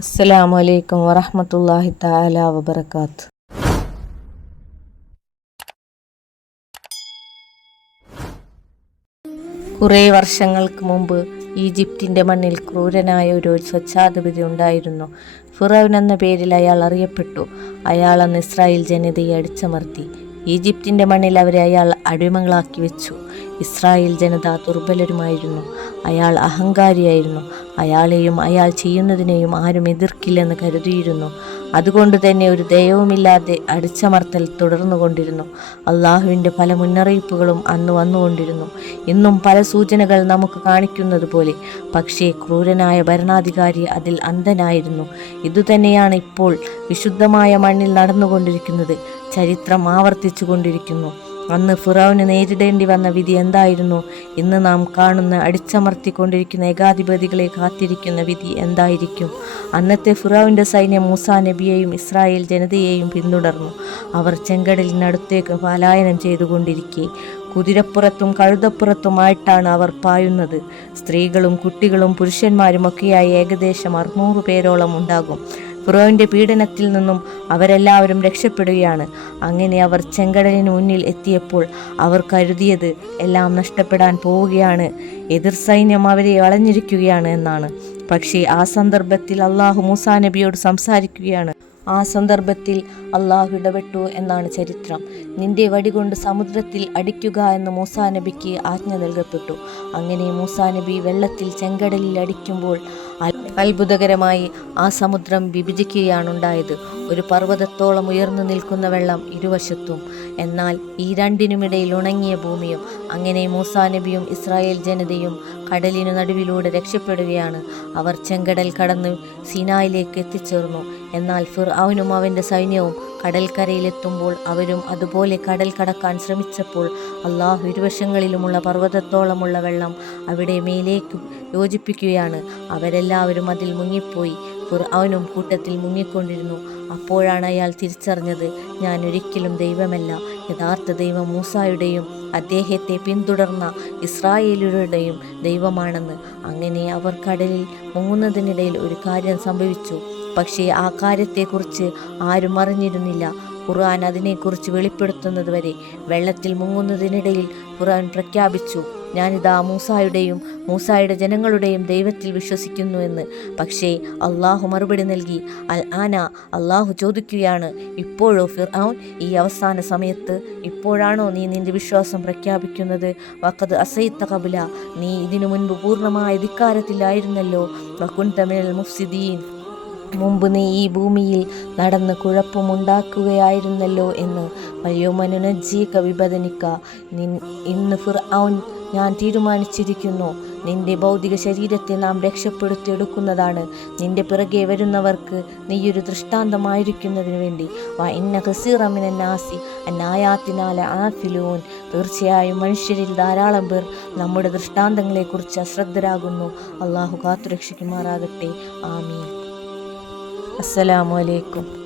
അസ്സലാമു അലൈക്കും വറഹ്മത്തുള്ളാഹി തആല വബറകാത്ത്. കുറേ വർഷങ്ങൾക്ക് മുമ്പ് ഈജിപ്തിന്റെ മണ്ണിൽ ക്രൂരനായ ഒരു സ്വച്ഛാധിപതി ഉണ്ടായിരുന്നു. ഫിറോൻ എന്ന പേരിൽ അയാൾ അറിയപ്പെട്ടു. അയാൾ അന്ന് ഇസ്രായേൽ ജനതയെ അടിച്ചമർത്തി. ഈജിപ്തിന്റെ മണ്ണിൽ അവരെ അയാൾ അടിമകളാക്കി വെച്ചു. ഇസ്രായേൽ ജനത ദുർബലരുമായിരുന്നു. അയാൾ അഹങ്കാരിയായിരുന്നു. അയാളെയും അയാൾ ചെയ്യുന്നതിനെയും ആരും എതിർക്കില്ലെന്ന് കരുതിയിരുന്നു. അതുകൊണ്ട് തന്നെ ഒരു ദയവുമില്ലാതെ അടിച്ചമർത്തൽ തുടർന്നുകൊണ്ടിരുന്നു. അള്ളാഹുവിന്റെ പല മുന്നറിയിപ്പുകളും അന്ന് വന്നുകൊണ്ടിരുന്നു. ഇന്നും പല സൂചനകൾ നമുക്ക് കാണിക്കുന്നത് പോലെ പക്ഷേ ക്രൂരനായ ഭരണാധികാരി അതിൽ അന്ധനായിരുന്നു. ഇതുതന്നെയാണ് ഇപ്പോൾ വിശുദ്ധമായ മണ്ണിൽ നടന്നുകൊണ്ടിരിക്കുന്നത്. ചരിത്രം ആവർത്തിച്ചു കൊണ്ടിരിക്കുന്നു അന്ന് ഫിറാവിന് നേരിടേണ്ടി വന്ന വിധി എന്തായിരുന്നു? ഇന്ന് നാം കാണുന്ന അടിച്ചമർത്തിക്കൊണ്ടിരിക്കുന്ന ഏകാധിപതികളെ കാത്തിരിക്കുന്ന വിധി എന്തായിരിക്കും? അന്നത്തെ ഫിറാവിന്റെ സൈന്യം മൂസാ നബിയെയും ഇസ്രായേൽ ജനതയെയും പിന്തുടർന്നു. അവർ ചെങ്കടലിനടുത്തേക്ക് പലായനം ചെയ്തുകൊണ്ടിരിക്കെ. കുതിരപ്പുറത്തും കഴുതപ്പുറത്തുമായിട്ടാണ് അവർ പായുന്നത്. സ്ത്രീകളും കുട്ടികളും പുരുഷന്മാരുമൊക്കെയായി ഏകദേശം അറുന്നൂറ് പേരോളം ഉണ്ടാകും. ഫിറോവിന്റെ പീഡനത്തിൽ നിന്നും അവരെല്ലാവരും രക്ഷപ്പെടുകയാണ്. അങ്ങനെ അവർ ചെങ്കടലിന് മുന്നിൽ എത്തിയപ്പോൾ അവർ കരുതിയത് എല്ലാം നഷ്ടപ്പെടാൻ പോവുകയാണ്. എതിർ സൈന്യം അവരെ വളഞ്ഞിരിക്കുകയാണ് എന്നാണ്. പക്ഷേ ആ സന്ദർഭത്തിൽ അള്ളാഹു മൂസാ നബിയോട് സംസാരിക്കുകയാണ്. ആ സന്ദർഭത്തിൽ അള്ളാഹു ഇടപെട്ടു എന്നാണ് ചരിത്രം. നിന്റെ വടികൊണ്ട് സമുദ്രത്തിൽ അടിക്കുക എന്ന് മൂസാ നബിക്ക് ആജ്ഞ നൽകപ്പെട്ടു. അങ്ങനെ മൂസാ നബി വെള്ളത്തിൽ ചെങ്കടലിൽ അടിക്കുമ്പോൾ അത്ഭുതകരമായി ആ സമുദ്രം വിഭജിക്കുകയാണുണ്ടായത്. ഒരു പർവതത്തോളം ഉയർന്നു നിൽക്കുന്ന വെള്ളം ഇരുവശത്തും എന്നാൽ ഈ രണ്ടിനുമിടയിൽ ഉണങ്ങിയ ഭൂമിയും അങ്ങനെ മൂസാ നബിയും ഇസ്രായേൽ ജനതയും കടലിനു നടുവിലൂടെ രക്ഷപ്പെടുകയാണ്. അവർ ചെങ്കടൽ കടന്ന് സിനായിലേക്ക് എത്തിച്ചേർന്നു. എന്നാൽ ഫിർ അവനും അവന്റെ സൈന്യവും കടൽക്കരയിലെത്തുമ്പോൾ അവരും അതുപോലെ കടൽ കടക്കാൻ ശ്രമിച്ചപ്പോൾ അള്ളാഹു ഇരുവശങ്ങളിലുമുള്ള പർവതത്തോളമുള്ള വെള്ളം അവിടെ മേലേക്ക് യോജിപ്പിക്കുകയാണ്. അവരെല്ലാവരും അതിൽ മുങ്ങിപ്പോയി. അവനും കൂട്ടത്തിൽ മുങ്ങിക്കൊണ്ടിരുന്നു. അപ്പോഴാണ് അയാൾ തിരിച്ചറിഞ്ഞത് ഞാൻ ഒരിക്കലും ദൈവമല്ല. യഥാർത്ഥ ദൈവം മൂസായുടെയും അദ്ദേഹത്തെ പിന്തുടർന്ന ഇസ്രായേലുകളുടെയും ദൈവമാണെന്ന്. അങ്ങനെ അവർ കടലിൽ മുങ്ങുന്നതിനിടയിൽ ഒരു കാര്യം സംഭവിച്ചു. പക്ഷേ ആ കാര്യത്തെക്കുറിച്ച് ആരും അറിഞ്ഞിരുന്നില്ല. ഖുർആൻ അതിനെക്കുറിച്ച് വെളിപ്പെടുത്തുന്നത് വരെ വെള്ളത്തിൽ മുങ്ങുന്നതിനിടയിൽ ഖുർആൻ പ്രഖ്യാപിച്ചു. ഞാനിതാ മൂസായുടെയും മൂസായുടെ ജനങ്ങളുടെയും ദൈവത്തിൽ വിശ്വസിക്കുന്നു എന്ന്. പക്ഷേ അള്ളാഹു മറുപടി നൽകി. അൽ ആന അള്ളാഹു ചോദിക്കുകയാണ് ഇപ്പോഴോ ഫിർഔൻ ഈ അവസാന സമയത്ത് ഇപ്പോഴാണോ നീ നിന്റെ വിശ്വാസം പ്രഖ്യാപിക്കുന്നത്? വക്കത് അസൈത്ത കബുല നീ ഇതിനു മുൻപ് പൂർണമായ ധിക്കാരത്തിലായിരുന്നല്ലോ. വക്കുൻ തമിഴൽ മുഫ്സിദീൻ. മുമ്പ് നീ ഈ ഭൂമിയിൽ നടന്ന് കുഴപ്പമുണ്ടാക്കുകയായിരുന്നല്ലോ എന്ന്. വയോമനുനജീക വിഭജനിക്ക നിൻ ഇന്ന് ഫിർഔൻ ഞാൻ തീരുമാനിച്ചിരിക്കുന്നു. നിന്റെ ഭൗതിക ശരീരത്തെ നാം രക്ഷപ്പെടുത്തിയെടുക്കുന്നതാണ്. നിന്റെ പിറകെ വരുന്നവർക്ക് നീയൊരു ദൃഷ്ടാന്തമായിരിക്കുന്നതിന് വേണ്ടി. നാസി ആഫിലൂൻ. തീർച്ചയായും മനുഷ്യരിൽ ധാരാളം പേർ നമ്മുടെ ദൃഷ്ടാന്തങ്ങളെക്കുറിച്ച് അശ്രദ്ധരാകുന്നു. അള്ളാഹു കാത്തുരക്ഷിക്കുമാറാകട്ടെ. ആമീൻ. അസ്സലാമു അലൈക്കും.